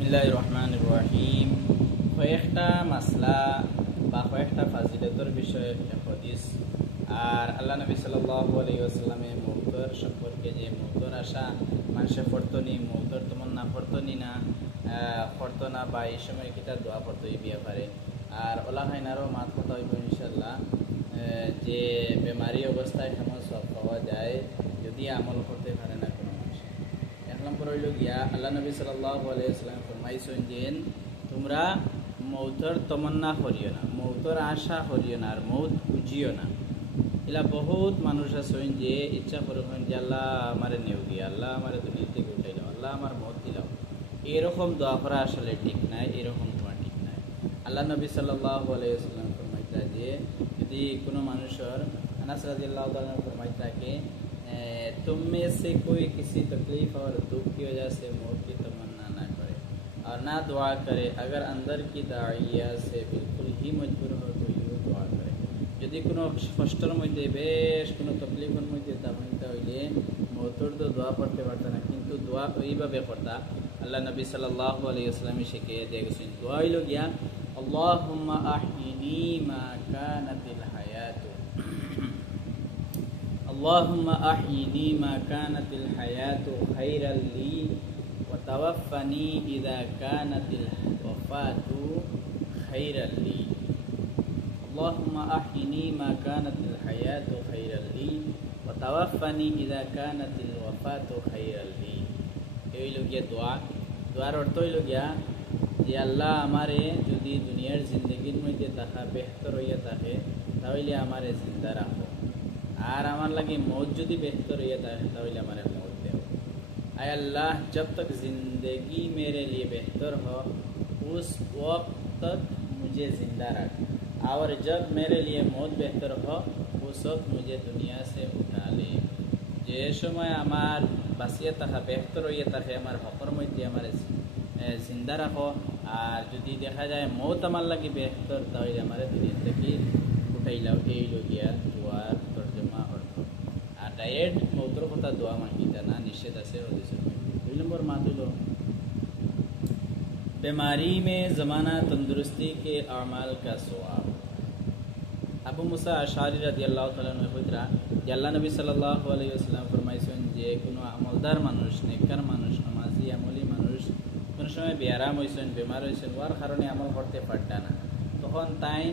বিসমিল্লাহির রহমানির রহিম। কয়েকটা মাসলা বা কয়েকটা ফাজিলতর বিষয়ে হাদিস আর আল্লাহ নবী সাল্লাল্লাহু আলাইহি ওয়াসাল্লামে মওতর সম্পর্কে যে মওতর আশা মানুষে পড়তনি মওতর তমন্না পড়তনি না পড়তো না বা এই সময় কিতা দোয়া পড়তো এই ব্যাপারে আর ওলা হাইনারও মাত কথা হইব ইনশাল্লাহ যে বেমারি অবস্থায় কেমন সব পাওয়া যায় যদি আমল করতে পারে না কোনো মানুষ। এক নম্বর হইল গিয়া আল্লাহ নবী সাল্লাল্লাহু আলাইহি ওয়াসাল্লাম ফরমাইছেন যে তোমরা মৌতর তমন্না করিও না, মৌতর আশা করিও না আর মৌত বুঝিও না। এলা বহুত মানুষ আছেন যে ইচ্ছা করবেন যে আল্লাহ আমারে নেও গিয়া, আল্লাহ আমারে দুনিয়া থেকে উঠাইলাম, আল্লাহ আমার মত দিলাম। এরকম দোয়া করা আসলে ঠিক নাই, এরকম দোয়া ঠিক নাই। আল্লাহ নবী সাল্লাল্লাহু আলাইহি ওয়াসাল্লাম ফরমাইতা যে যদি কোনো মানুষের আনাস রাদিয়াল্লাহু তাআলা ফরমাইতা कि तुम में से कोई किसी तकलीफ और दुख की वजह से मौत की तमन्ना ना करे और ना दुआ करे, अगर अंदर की दाइया से बिल्कुल ही मजबूर हो तो यूँ दुआ करे। যদি কোনো কষ্টের মধ্যে বেশ কোনো তকলিফের মধ্যে তাহলে হইলে মৌতর তো দোয়া পড়তে পারত না, কিন্তু দোয়া ওইভাবে করতা আল্লাহ নবী সাল্লাল্লাহু আলাইহি ওয়াসাল্লাম শিখিয়ে দিয়ে গেছেন। দোয়া হইল গিয়া আল্লাহুম্মা আহিনি মা কানাতিল হায়াতু, আল্লাহুম্মা আহিনি মা কানাতিল হায়াতু খাইরাল লি ওয়া তাওয়াফফানি ইযা কানাতিল ওয়াফাতু খাইরাল লি। আল্লাহুম্মা আহিনি মা কানাতিল হায়াতু খাইরাল লি ওয়া তাওয়াফফানি ইযা কানাতিল ওয়াফাতু খাইরাল লি। এই হইল গিয়া দোয়া। দোয়ার অর্থ হইল গিয়া যে আল্লাহ আমারে যদি দুনিয়ার জিন্দগির মধ্যে থাকা বেহতর হইয়া থাকে তাহলে আমারে জিন্দা রাখো, আর আমার লাগে মौत যদি বেহতর হইয়া থাকে তাহলে আমারে मौत देओ। आय अल्लाह जब तक ज़िंदगी मेरे लिए बेहतर हो उस वक्त तक मुझे ज़िंदा रख, और जब मेरे लिए मौत बेहतर हो उस वक्त मुझे दुनिया से उठा ले। যে সময় আমার বাঁচিয়ে থাকা বেহতর হইয়া থাকে আমার হকর মধ্যে আমার জিন্দা রাখো, আর যদি দেখা যায় মৌত আমার লাগে বেহতর তাহলে আমার দুনিয়া থেকে উঠাইলাও। এই লগিয়া দোয়ার তর্জমা অর্থ। আর ডাইরেক্ট মৌতর কথা দোয়া মাগিতা না, নিষেধ আছে হাদিসের মধ্যে। 2 নম্বর মাত হইল बीमारी में ज़माना तंदुरुस्ती के अमाल का सवाब। আবু মুসা আশআরী রাদিয়াল্লাহু তাআলা আনহু কইরা যে আল্লাহ নবী সাল্লাল্লাহু আলাইহি ওয়াসাল্লাম ফরমাইছেন যে কোনো আমলদার মানুষ, নেককার মানুষ, নামাজি আমলি মানুষ কোন সময় বেআরাম হইছেন, বেমার হইছেন, ওর কারণে আমল করতে পারতা না, তখন তাই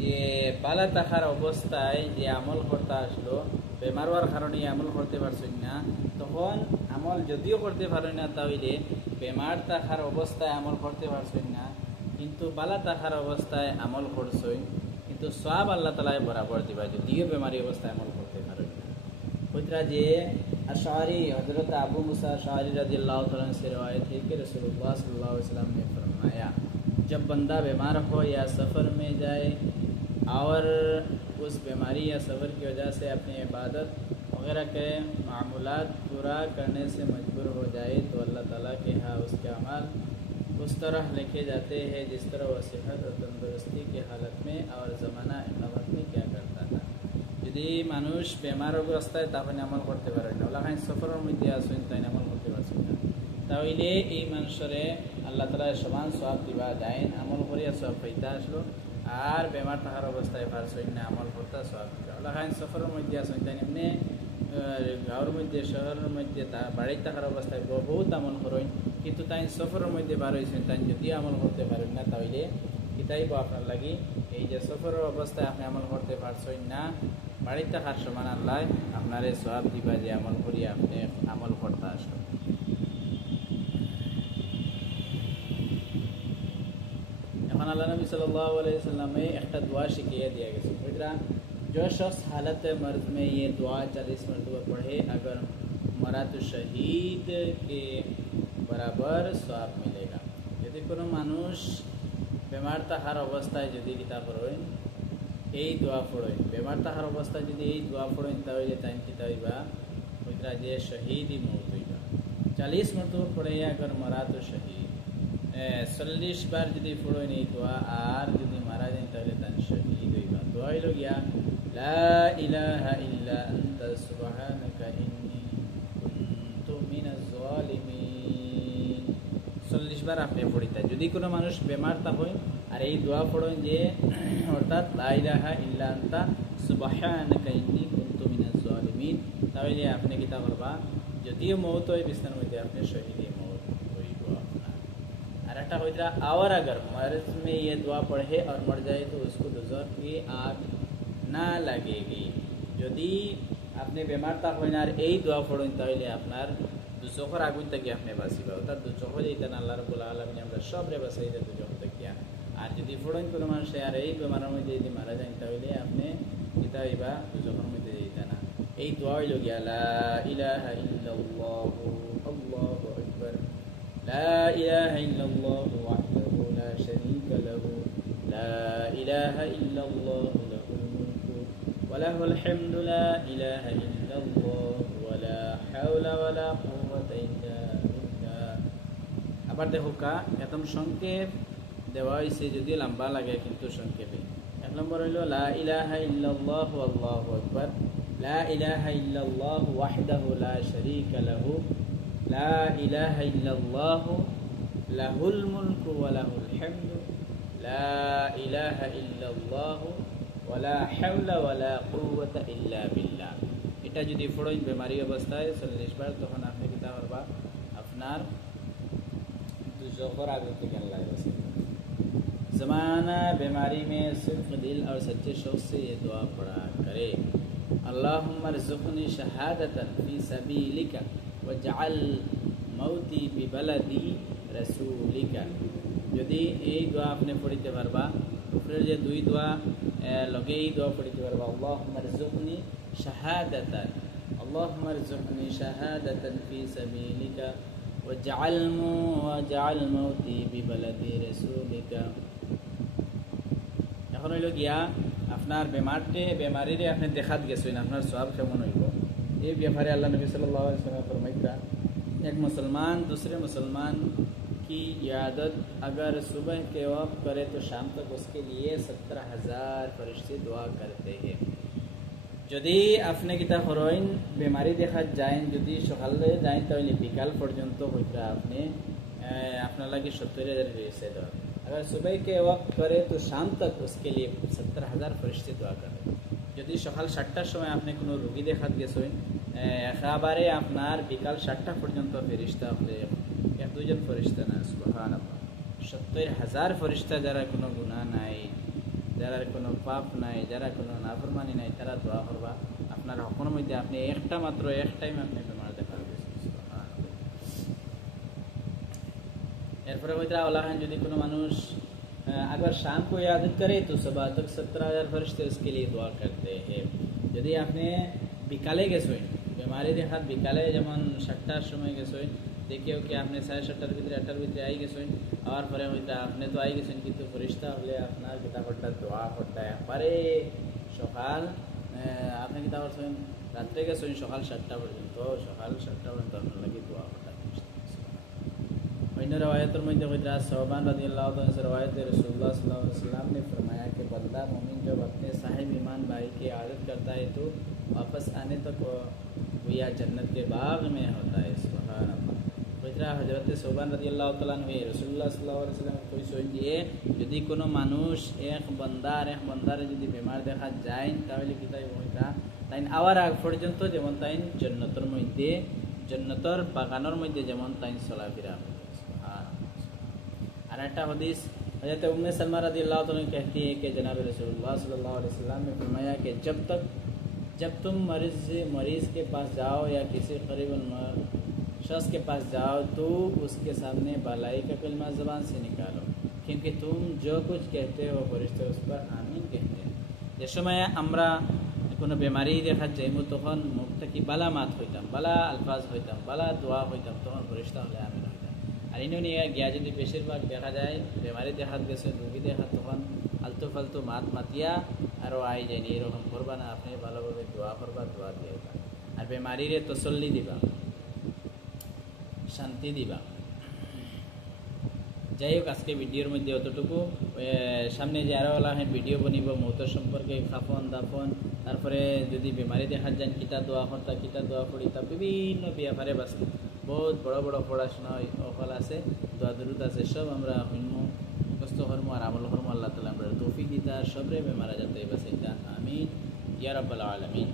যে বালা থাকার অবস্থায় যে আমল করতে আসলো বেমার হওয়ার কারণে আমল করতে পারছেন না, তখন আমল যদিও করতে পারেন না তাহলে বেমার থাকার অবস্থায় আমল করতে পারছেন না, কিন্তু বালা থাকার অবস্থায় আমল করছেন, কিন্তু সব আল্লাহ তাআলা বরাবর দিবা যদিও বেমারি অবস্থায় আমল করতে পারেন না। কইরা যে আশআরী হযরত আবু মুসা আশআরী রাদিয়াল্লাহু ताला से रिवायत है कि रसूलुल्लाह सल्लल्लाहु अलैहि वसल्लम ने फरमाया जब बंदा बीमार हो या सफ़र में जाए और उस बीमारी या सफ़र की वजह से अपनी इबादत वगैरह के मामूलात पूरा करने से मजबूर हो जाए तो अल्लाह ताला के यहाँ उसके अमाल उस तरह लिखे जाते हैं जिस तरह वह सेहत और तंदुरुस्ती की हालत में और ज़माना इक़ामत में क्या करता था। যদি মানুষ বেমার অবস্থায় তখন আমল করতে পারে না, ওলা সফরের মধ্যে আসেন তাই আমল করতে পারছেন না, তাহলে এই মানুষরে আল্লাহ তাআলা সমান সওয়াব দিবা যায়, আমল করিয়া সওয়াব পাইতে আসলো, আর বেমার থাকার অবস্থায় পারছেন না আমল করতে সওয়াব দিবা। ওলা সফরের মধ্যে আসেন তাই এমনি গাঁওর মধ্যে শহরের মধ্যে বাড়িতে থাকার অবস্থায় বহুত আমল করেন, কিন্তু তাই সফরের মধ্যে বার হয়েছেন তাই যদি আমল করতে পারেন না তাহলে কিতাইব আপনার লাগি এই যে সফরের অবস্থায় আপনি আমল করতে পারছেন না, বাড়িতে থাকার সমান আল্লাহ আপনারে সওয়াব দিবা যে আমল করি আপনি আমল করতে আসো। এখন আল্লাহ নবী সাল্লাল্লাহু আলাইহি ওয়াসাল্লামে একটা দোয়া শিখিয়ে দিয়ে গেছে। কইরা जो शख्स हालत मर्ज में ये दुआ 40 मरतबा पढ़े अगर मरा तो शहीद के बराबर सवाब मिलेगा। यदि কোনো মানুষ বেমার থাকার অবস্থায় যদি কিতাব পড়েন এই দোয়া পড়েন, বেমার থাকার অবস্থায় যদি এই দোয়া পড়েন তাহলে তাই কিতা হইবা কইরা যে শহীদ মৌত হইবা। 40 মরতবা পড়ে अगर मरा तो शहीद, 40 বার যদি পড়েন এই দোয়া আর যদি মারা যান তাহলে তাই শহীদ হইবা। দোয়া হইল গিয়া লা ইলাহা ইল্লা আনতা সুবহানাকা ইন্নী কুনতু মিনাজ জালিমিন। 40 বার আপনি পড়িতে যদি কোনো মানুষ বেমার তা হয় আর এই দোয়া পড়েন যে অর্থাৎ লা ইলাহা ইল্লা আনতা সুবহানাকা ইন্নী কুনতু মিনাজ জালিমিন, তাহলে আপনি কিতা করবা যদিও মৌত হয় বিছনার মধ্যে আপনি শহীদ मौत হইব আপনার। আর একটা হইতা और अगर मर्ज में ये दुआ पढ़े और मर जाए तो उसको दोजख की आग না লাগেগি। যদি আপনি বেমার তা হয় না আর এই দোয়া পড়েন তাহলে আপনার দুচোখের আগুন থেকে আপনি বাঁচিবা, অর্থাৎ দুচোখে যেতেন আল্লাহ রাব্বুল আলামিন আমরা সবরে বাঁচাই দেয় দুচোখ থেকে। আর যদি পড়েন কোনো মানুষ আর এই বেমারের মধ্যে যদি মারা যায় তাহলে আপনি কিতা হইবা দুচোখের মধ্যে যেতে না। এই দোয়া হইল গিয়া লা ইলাহা ইল্লাল্লাহু আল্লাহু আকবার, লা ইলাহা ইল্লাল্লাহু ওয়াহদাহু লা শারীকা লাহু, লা ইলাহা ইল্লাল্লাহু লাহুল মুলকু ওয়া লাহুল হামদু, লা ইলাহা ইল্লাল্লাহু ওয়া লা হাওলা ওয়া লা কুওয়াতা ইল্লা বিল্লাহ। আবার দেখো কা একদম সংক্ষেপ দেওয়া হয়েছে, যদিও লম্বা লাগে কিন্তু সংক্ষেপে। এক নম্বর হইল লা ইলাহা ইল্লাল্লাহু আল্লাহু আকবার, লা ইলাহা ইল্লাল্লাহু ওয়াহদাহু লা শারীকা লাহু, লা ইলাহা ইল্লাল্লাহু লাহুল মুলকু ওয়া লাহুল হামদু, লা ইলাহা ইল্লাল্লাহু ওয়া লা হাওলা ওয়া লা কুওয়াতা ইল্লা বিল্লাহ। এটা যদি পড়েন বেমারি অবস্থায় 40 বার, তখন আপনি কিতা করবা আপনার দুচোখের আগুন থেকে আল্লাহ বাঁচাবে। ज़माना बीमारी में सिर्फ दिल और सच्चे शौक़ से ये दुआ पढ़ा करे, अल्लाहुम्मा रज़ुक़नी शहादतन फी सबीलिका वजअल मौती बिबलदी रसूलिका। যদি এই দোয়া আপনি পড়িতে পারবা, উপরের যে দুই দোয়া লগে এই দোয়া পড়িতে পারবা, আল্লাহুম্মা রযুকনি শাহাদাতান, আল্লাহুম্মা রযুকনি শাহাদাতান ফি সাবিলিকা ওয়াজআল মাউতি বিবালাদি রাসূলিকা। এখন হইল গিয়া আপনার বেমারিরে আপনি দেখাত গেছেন, আপনার সওয়াব কেমন হইব এই ব্যাপারে আল্লাহ নবী সাল্লাল্লাহু আলাইহি ওয়াসাল্লাম ফরমাইতা, एक मुसलमान दूसरे मुसलमान की यादत अगर सुबह के वक्त करे तो शाम तक उसके लिए 17,000 फरिश्ते दुआ करते हैं। যদি আপনি কিতা করেন বেমারি দেখা যায়, যদি সকালে যায় তাহলে বিকাল পর্যন্ত হইতা আপনি আপনার লাগে 70,000 फरिश्ते दुआ। अगर सुबह के वक्त करे तो शाम तक उसके लिए 17,000 फरिश्ते दुआ करते। যদি সকাল 7টার সময় আপনি কোনো রোগী দেখাত গেছেন, একেবারে আপনার বিকাল 7টা পর্যন্ত ফেরিস্তা হলে এক দুজন ফেরিস্তা না, সুবহানাল্লাহ 70,000 ফেরিস্তা, যারা কোনো গুনাহ নাই, যারা কোনো পাপ নাই, যারা কোনো নাফরমানি নাই, তারা দোয়া করবা আপনার হকের মধ্যে। আপনি একটা মাত্র এক টাইম আপনি বেমার দেখা গেছেন, সুবহানাল্লাহ। এরপরে হয়তো আল্লাহ যদি কোনো মানুষ अगर शाम को याद करे तो सुबह तक 17,000 फरिश्ते उसके लिए दुआ करते हैं। यदि आपने बिकाले गेसोइन बेमारी देखा बिकाले যেমন 7টার সময় গেছেন, দেখিও কি আপনি 7:30টার ভিতরে 8টার ভিতরে আই গেছেন, আর পরে হইতা আপনি তো আই গেছেন কিন্তু ফেরেশতা হলে আপনার কিতা করতে দোয়া করতে পারে সকাল আপনি কিতা করছেন রাতে গেছেন সকাল 7টা পর্যন্ত, সকাল 7টা পর্যন্ত আপনার লাগি দোয়া করতে। इन रवायतों में जब सौबान रज़ियल्लाहु अन्हु से रवायत है, रसूलुल्लाह सल्लल्लाहु अलैहि वसल्लम ने फरमाया कि बंदा मोमिन जब अपने साहिब ईमान भाई की आदत करता है तो वापस आने तक गोया जन्नत के बाग में होता है, सुभान अल्लाह। फिर हजरत सौबान रज़ियल्लाहु ताआला अन्हु रसूलुल्लाह सल्लल्लाहु अलैहि वसल्लम कोई सोच दिए यदि कोनो मानुष एक बंदारे যদি বেমার দেখা যায় তাহলে কি তাই হইতা তাই আওয়ার আগ পর্যন্ত যেমন তাই জান্নাতের মধ্যে জান্নাতের বাগানের মধ্যে যেমন তাই চলাফেরা। और एक हदीस हज़रत उम्मे सलमा रज़ियल्लाहु अन्हा कहती है कि जनाब रसूलुल्लाह सल्लल्लाहु अलैहि वसल्लम ने फरमाया कि जब तुम मरीज़ के पास जाओ या किसी करीब शख्स के पास जाओ तो उसके सामने भलाई का कलमा ज़बान से निकालो, क्योंकि तुम जो कुछ कहते हो फरिश्ते उस पर आमीन कहते हैं। যে সময় আমরা কোনো বেমারি দেখা যাইমু তখন মুখ থেকে বালা মাত হইতাম, বালা আলফাজ হইতাম, বালা দোয়া হইতাম, তখন ফরিশ্তা হলে আমিন হইতাম। আর ইনো নিয়ে গিয়া যদি বেশিরভাগ দেখা যায় বেমারি দেখাত গেছে রোগী দেখা, তখন আলতু ফালতু মাতিয়া আরও আই যায়নি, এরকম করবা না, আপনি ভালোভাবে দোয়া করবা, দোয়া দিয়ে আর বেমারিরে তসল্লি দিবা, শান্তি দিবা। যাই হোক আজকে ভিডিওর মধ্যে অতটুকু। সামনে যে আরও ভিডিও বনিব মৌতের সম্পর্কে, খাফন দাফন, তারপরে যদি বেমারি দেখা যান কিতা দোয়া করতা, কিতা দোয়া করিতা, বিভিন্ন ব্যাপারে বহুত বড় বড় পড়াশোনা অকল আছে, দোয়া দরুদ আছে, সব আমরা হইম কষ্ট কর্ম আর আমল কর্ম আল্লাহ তাআলা আমরা তৌফিক দিতা, সবরে বেমারা যাতে বাঁচাইতা। আমিন ইয়া রাব্বাল আলামিন।